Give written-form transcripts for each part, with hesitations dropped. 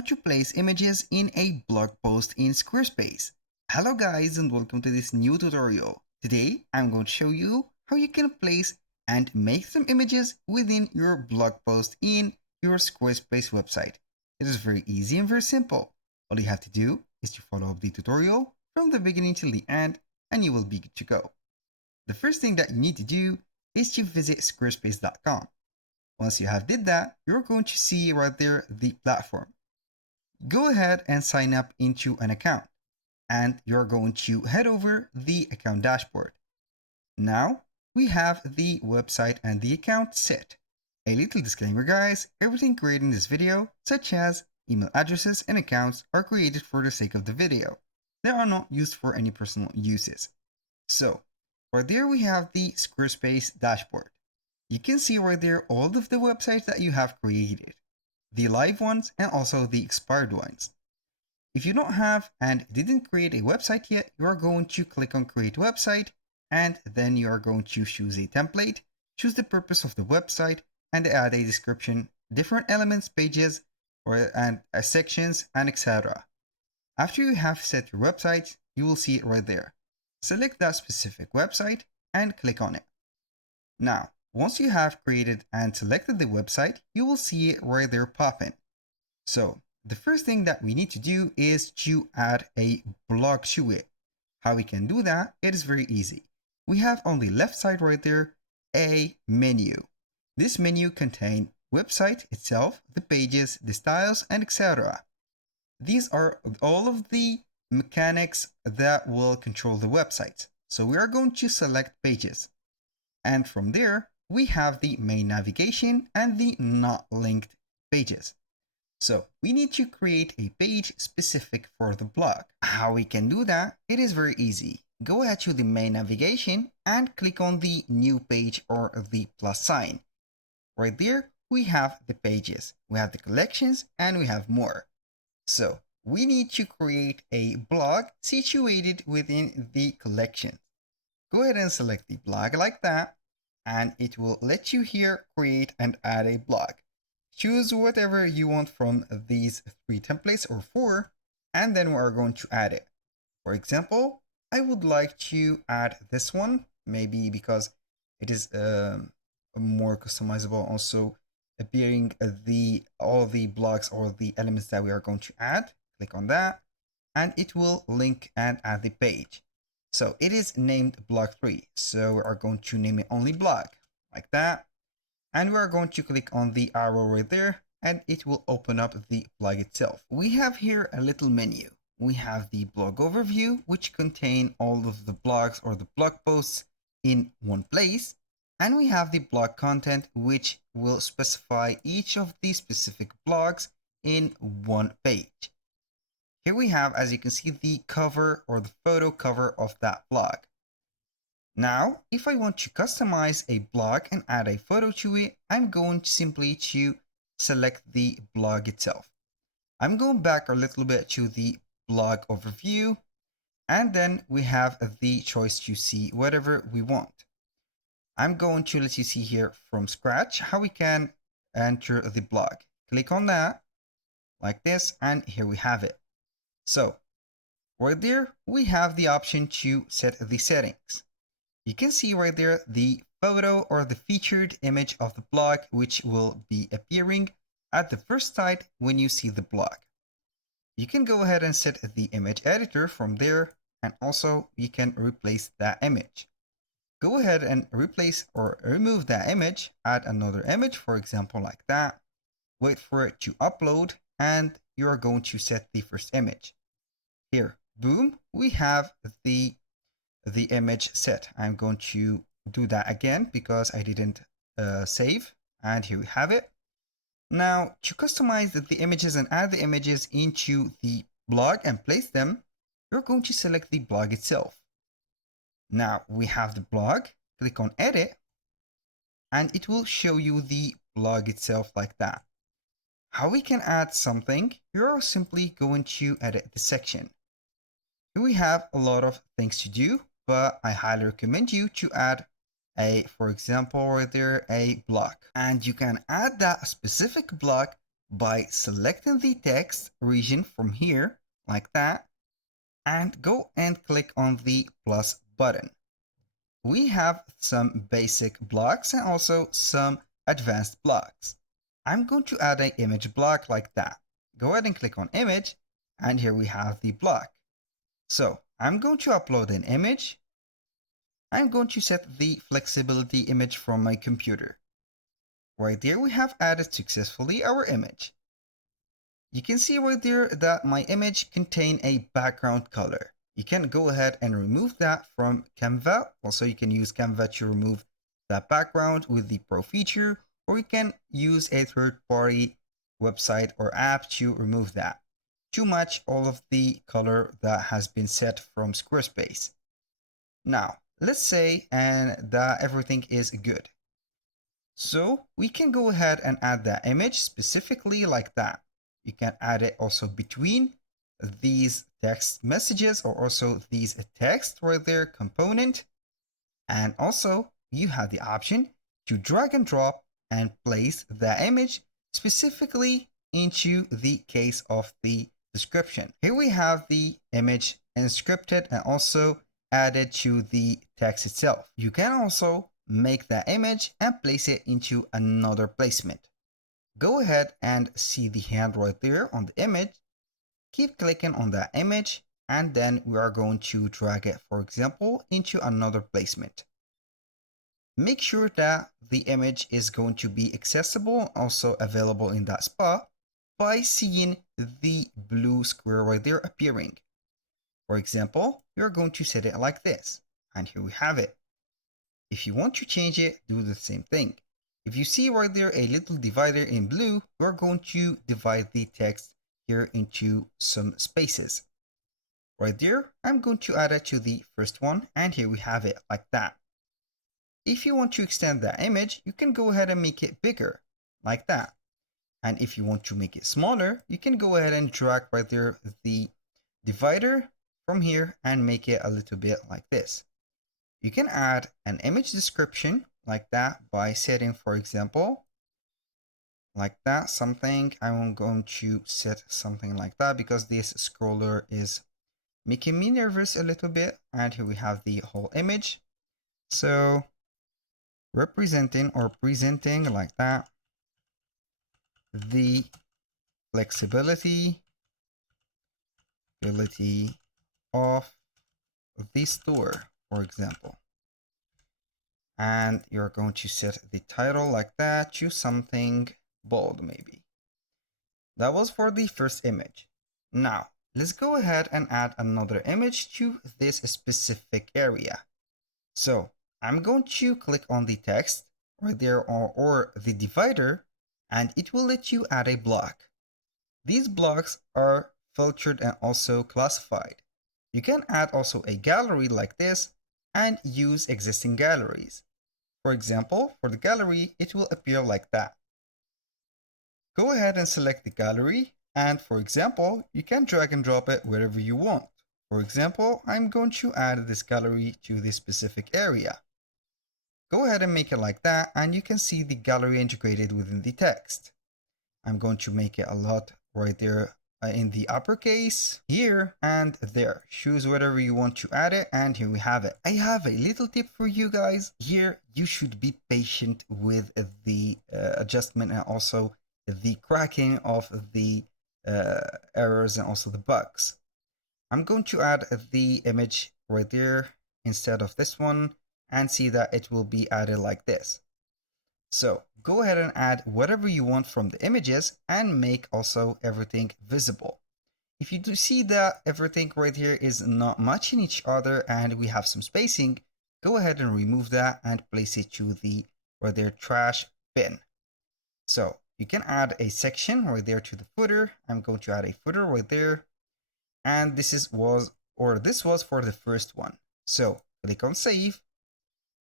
how to place images in a blog post in Squarespace. Hello guys and welcome to this new tutorial. Today I'm going to show you how you can place and make some images within your blog post in your Squarespace website. It is very easy and very simple. All you have to do is to follow up the tutorial from the beginning till the end and you will be good to go. The first thing that you need to do is to visit squarespace.com. Once you have did that, you're going to see right there the platform. Go ahead and sign up into an account and you're going to head over the account dashboard. Now we have the website and the account set. A little disclaimer guys, everything created in this video, such as email addresses and accounts, are created for the sake of the video. They are not used for any personal uses. So right there we have the Squarespace dashboard. You can see right there all of the websites that you have created, the live ones and also the expired ones. If you don't have and didn't create a website yet, you are going to click on create website and then you are going to choose a template, choose the purpose of the website and add a description, different elements, pages, and sections and etc. After you have set your website, you will see it right there. Select that specific website and click on it. Now, once you have created and selected the website, you will see it right there popping. So the first thing that we need to do is to add a blog to it. How we can do that? It is very easy. We have on the left side right there a menu. This menu contains website itself, the pages, the styles, and etc. These are all of the mechanics that will control the website. So we are going to select pages. And from there, we have the main navigation and the not linked pages. So we need to create a page specific for the blog. How we can do that? It is very easy. Go ahead to the main navigation and click on the new page or the plus sign. Right there, we have the pages, we have the collections, and we have more. So we need to create a blog situated within the collection. Go ahead and select the blog like that. And it will let you here create and add a blog. Choose whatever you want from these 3 templates or 4, and then we are going to add it. For example, I would like to add this one, maybe because it is more customizable, also appearing all the blocks or the elements that we are going to add. Click on that, and it will link and add the page. So it is named blog 3. So we are going to name it only blog like that. And we are going to click on the arrow right there and it will open up the blog itself. We have here a little menu. We have the blog overview, which contain all of the blogs or the blog posts in one place. And we have the blog content, which will specify each of the specific blogs in one page. Here we have, as you can see, the cover or the photo cover of that blog. Now, if I want to customize a blog and add a photo to it, I'm going simply to select the blog itself. I'm going back a little bit to the blog overview, and then we have the choice to see whatever we want. I'm going to let you see here from scratch how we can enter the blog. Click on that like this, and here we have it. So right there, we have the option to set the settings. You can see right there the photo or the featured image of the blog, which will be appearing at the first sight when you see the blog. You can go ahead and set the image editor from there, and also you can replace that image. Go ahead and replace or remove that image, add another image, for example, like that. Wait for it to upload, and you are going to set the first image. Here, boom, we have the image set. I'm going to do that again because I didn't save, and here we have it. Now, to customize the images and add the images into the blog and place them, you're going to select the blog itself. Now we have the blog, click on edit, and it will show you the blog itself like that. How we can add something, you're simply going to edit the section. Here we have a lot of things to do, but I highly recommend you to add for example, right there, a block. And you can add that specific block by selecting the text region from here, like that, and go and click on the plus button. We have some basic blocks and also some advanced blocks. I'm going to add an image block like that. Go ahead and click on image, and here we have the block. So I'm going to upload an image. I'm going to set the flexibility image from my computer. Right there we have added successfully our image. You can see right there that my image contains a background color. You can go ahead and remove that from Canva. Also, you can use Canva to remove that background with the Pro feature, or you can use a third-party website or app to remove that to match all of the color that has been set from Squarespace. Now, let's say that everything is good. So we can go ahead and add that image specifically like that. You can add it also between these text messages or also these text right there component. And also you have the option to drag and drop and place the image specifically into the case of the description. Here we have the image inscripted and also added to the text itself. You can also make that image and place it into another placement. Go ahead and see the hand right there on the image. Keep clicking on that image and then we are going to drag it, for example, into another placement. Make sure that the image is going to be accessible, also available in that spot by seeing the blue square right there appearing. For example, you're going to set it like this, and here we have it. If you want to change it, do the same thing. If you see right there a little divider in blue, we're going to divide the text here into some spaces. Right there, I'm going to add it to the first one, and here we have it like that. If you want to extend that image, you can go ahead and make it bigger, like that. And if you want to make it smaller, you can go ahead and drag right there the divider from here and make it a little bit like this. You can add an image description like that by setting, for example, like that, something. I'm going to set something like that because this scroller is making me nervous a little bit. And here we have the whole image. So representing or presenting like that the flexibility of the store, for example. And you're going to set the title like that, choose something bold maybe. That was for the first image. Now let's go ahead and add another image to this specific area. So I'm going to click on the text right there or the divider, and it will let you add a block. These blocks are filtered and also classified. You can add also a gallery like this and use existing galleries. For example, for the gallery, it will appear like that. Go ahead and select the gallery, and for example, you can drag and drop it wherever you want. For example, I'm going to add this gallery to this specific area. Go ahead and make it like that, and you can see the gallery integrated within the text. I'm going to make it a lot right there in the uppercase here and there. Choose whatever you want to add it, and here we have it. I have a little tip for you guys here. You should be patient with the adjustment and also the cracking of the errors and also the bugs. I'm going to add the image right there instead of this one and see that it will be added like this. So go ahead and add whatever you want from the images and make also everything visible. If you do see that everything right here is not matching each other and we have some spacing, go ahead and remove that and place it to the right there trash bin. So you can add a section right there to the footer. I'm going to add a footer right there. And this was for the first one. So click on save.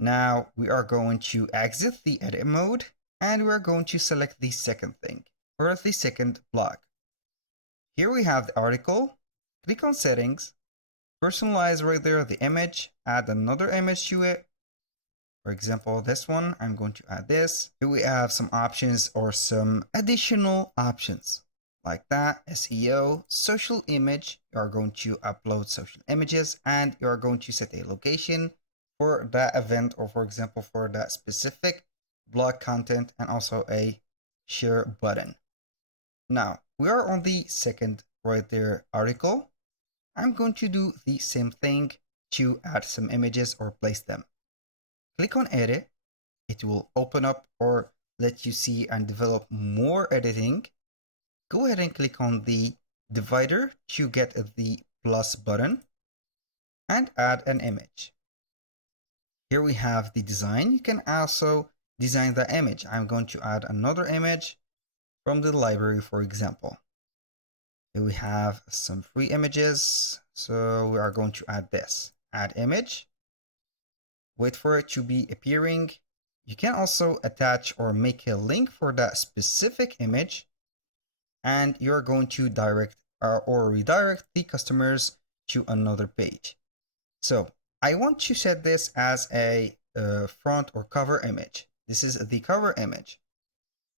Now we are going to exit the edit mode and we are going to select the second thing or the second block. Here we have the article. Click on settings, personalize right there the image, add another image to it, For example, this one, I'm going to add this. Here we have some options or some additional options like that. SEO, social image. You are going to upload social images and you are going to set a location for that event, or for example, for that specific blog content, and also a share button. Now, we are on the second right there article. I'm going to do the same thing to add some images or place them. Click on edit. It will open up or let you see and develop more editing. Go ahead and click on the divider to get the plus button and add an image. Here we have the design. You can also design the image. I'm going to add another image from the library, for example. Here we have some free images. So we are going to add this. Add image. Wait for it to be appearing. You can also attach or make a link for that specific image, and you're going to direct or redirect the customers to another page. So I want to set this as a front or cover image. This is the cover image.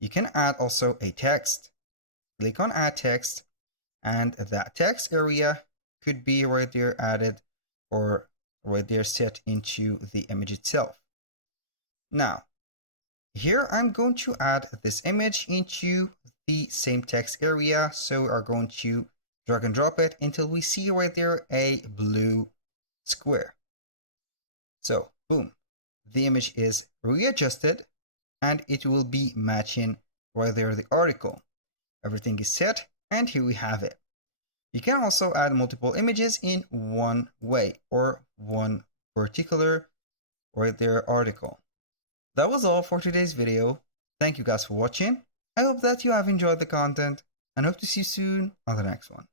You can add also a text. Click on add text, and that text area could be right there added or right there set into the image itself. Now, here I'm going to add this image into the same text area. So we are going to drag and drop it until we see right there a blue square. So boom, the image is readjusted and it will be matching right there the article. Everything is set, and here we have it. You can also add multiple images in one way or one particular right there article. That was all for today's video. Thank you guys for watching. I hope that you have enjoyed the content and hope to see you soon on the next one.